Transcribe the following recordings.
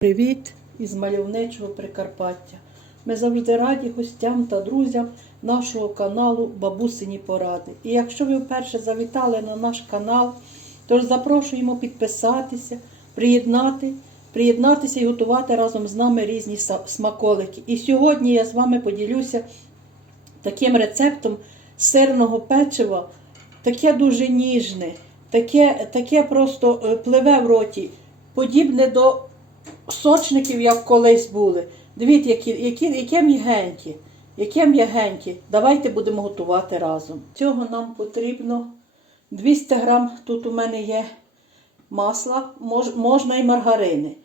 Привіт із мальовничого Прикарпаття. Ми завжди раді гостям та друзям нашого каналу Бабусині Поради. І якщо ви вперше завітали на наш канал, то запрошуємо підписатися, приєднати, приєднатися і готувати разом з нами різні смаколики. І сьогодні я з вами поділюся таким рецептом сирного печива, таке дуже ніжне, таке, таке просто е, пливе в роті, подібне до сочників, як колись були. Дивіться, які, які, яке м'ягенькі, яке м'ягенькі. Давайте будемо готувати разом. Цього нам потрібно 200 грам, тут у мене є масла, мож, можна і маргарини.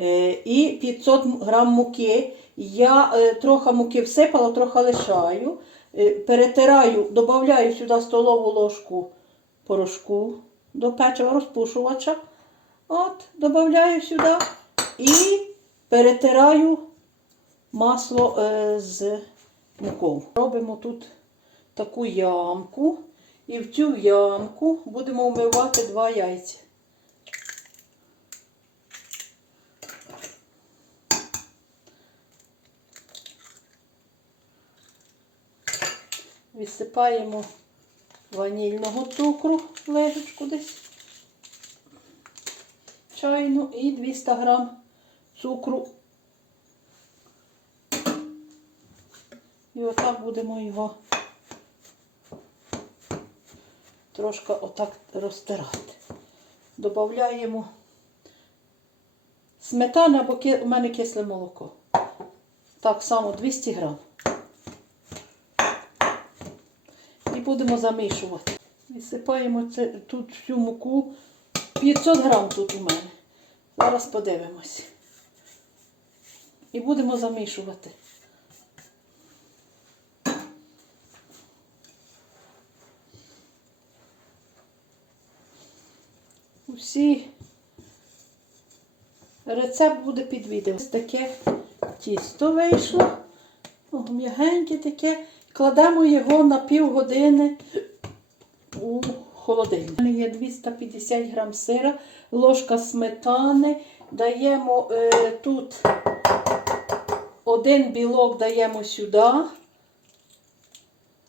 Е, і 500 грам муки. Я е, трохи муки всипала, трохи лишаю. Е, перетираю, додаю сюди столову ложку порошку до печива розпушувача. От, додаю сюди і перетираю масло е, з мукою. Робимо тут таку ямку. І в цю ямку будемо вмивати два яйця. Відсипаємо ванільного цукру, ложечку десь чайну і 200 грам цукру. І отак будемо його трошки отак розтирати. Добавляємо сметану ки- у мене кисле молоко. Так само 200 грам. І будемо замішувати. Висипаємо тут всю муку. 500 грам тут у мене. Зараз подивимось. І будемо замішувати. Усі рецепт буде під відео. Ось таке тісто вийшло. М'ягеньке таке. Кладемо його на півгодини у холодильник. У мене є 250 грам сира, ложка сметани. Даємо е, тут один білок даємо сюди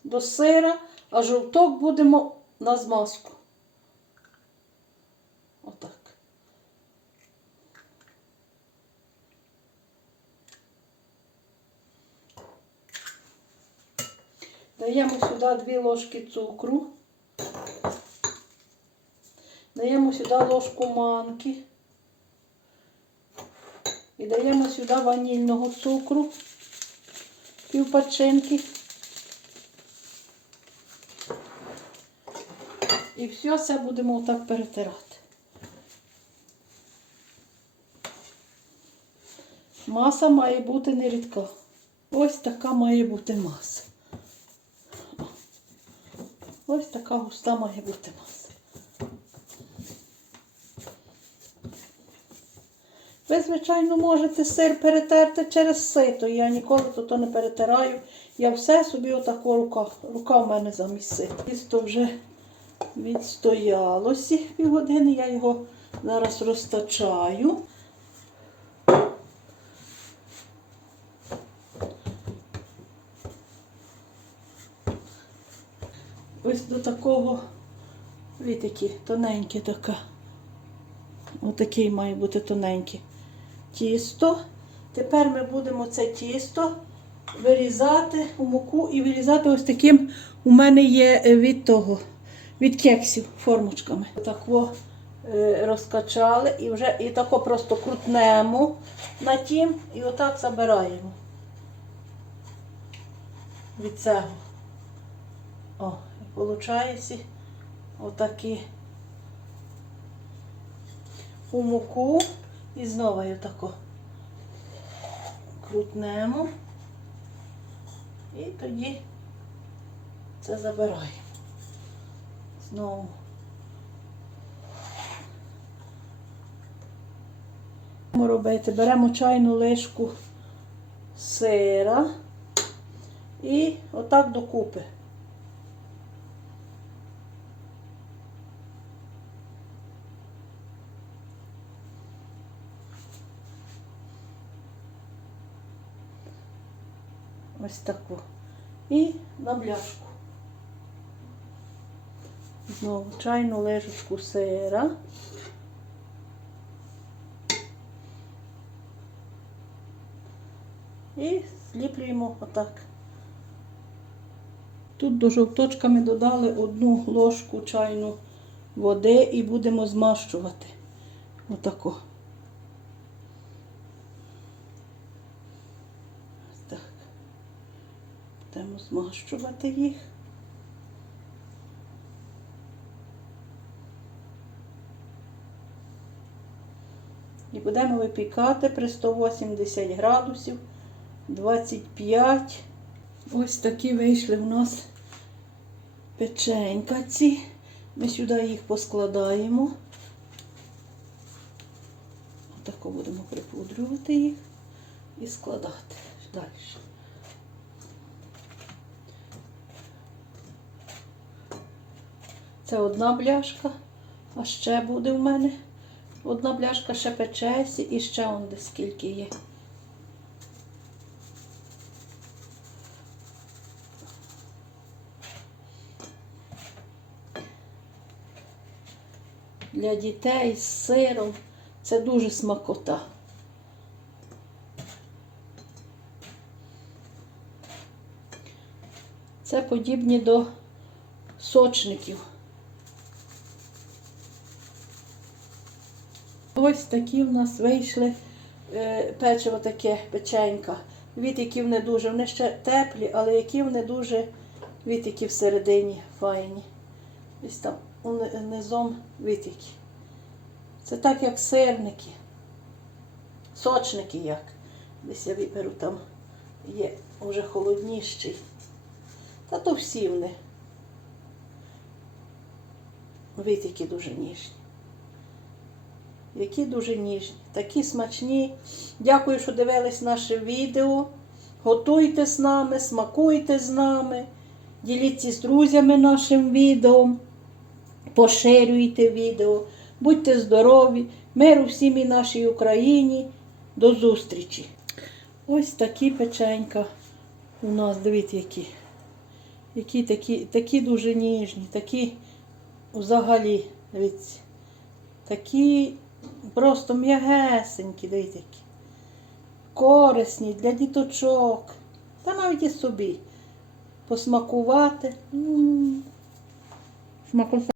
до сира, а жовток будемо на змазку. Отак. Даємо сюди дві ложки цукру. Даємо сюди ложку манки. І даємо сюди ванільного цукру, півпачинки. І все це будемо отак перетирати. Маса має бути не рідка. Ось така має бути маса. Ось така густа має бути маса. Ви, звичайно, можете сир перетерти через сито. Я ніколи тут не перетираю. Я все собі отако рука. Рука в мене замість сита. Тісто вже відстоялося півгодини. Я його зараз розтачаю. Ось до такого, такі тоненьке така. Отакий має бути тоненький тісто. Тепер ми будемо це тісто вирізати у муку і вирізати ось таким. У мене є е, від того, від кексів формочками. Тако е, розкачали і вже і тако просто крутнемо на тім і отак забираємо від цього. О, і виходить отакі у муку і знову я тако крутнемо і тоді це забираємо. Знову. Робити, беремо чайну лишку сира і отак докупи. Ось таку. І на бляшку. Знову чайну ложечку сира. І зліплюємо отак. Тут до жовточка ми додали одну ложку чайну води і будемо змащувати. Отако. Ось Так. Будемо змащувати їх. І будемо випікати при 180 градусів 25. Ось такі вийшли у нас печенька ці. Ми сюди їх поскладаємо. Отако будемо припудрювати їх і складати далі. Це одна бляшка, а ще буде в мене одна бляшка ще печесі і ще он де скільки є. Для дітей з сиром це дуже смакота. Це подібні до сочників. Ось такі в нас вийшли е, печиво таке, печенька. Вітики не дуже, вони ще теплі, але які вони дуже вітики всередині файні. Ось там низом вітики. Це так, як сирники. Сочники як. Десь я виберу там є вже холодніший. Та то всі вони. Вітики дуже ніжні. Які дуже ніжні, такі смачні. Дякую, що дивились наше відео. Готуйте з нами, смакуйте з нами, діліться з друзями нашим відео, поширюйте відео, будьте здорові, миру всім і нашій Україні. До зустрічі! Ось такі печенька у нас, дивіться, які. Які такі, такі дуже ніжні, такі взагалі, дивіться, такі просто м'ягесенькі, дивіться. Корисні для діточок. Та навіть і собі. Посмакувати. М.